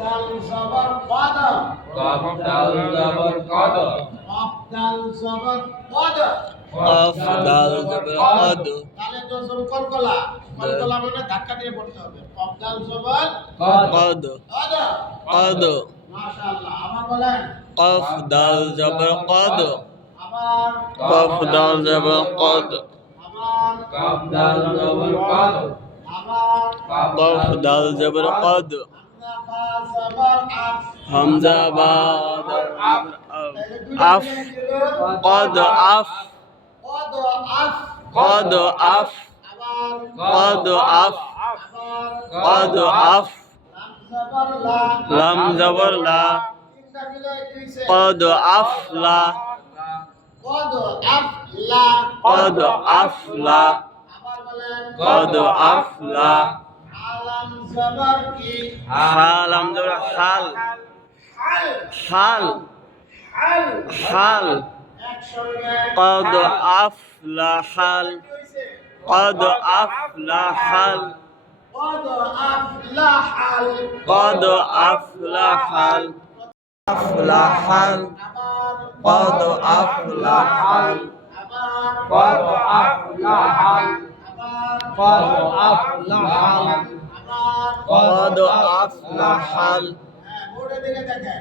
দাল জবর কদ কফ দাল জবর কদ কফ দাল জবর কদ কফ দাল জবর কদ তাহলে তো জবর কলকলা কলকলা মানে ধাক্কা দিয়ে পড়তে হবে কফ দাল জবর কদ কদ কদ মাশাআল্লাহ আবার বলেন কফ দাল জবর কদ আবার কফ দাল জবর কদ আবার কফ দাল জবর কদ আবার কফ দাল জবর কদ হামজা বা আফ কদ আফ কদ আফ কদ আফ কদ আফ লাম জবর লা কদ আফলা কদ আফলা কদ আফলা হাল লাম জবর হাল হাল হাল قد أفلح قد أفلح قد أفلح أفلح قد أفلح قد أفلح قد أفلح قد أفلح বোর্ডের দিকে দেখেন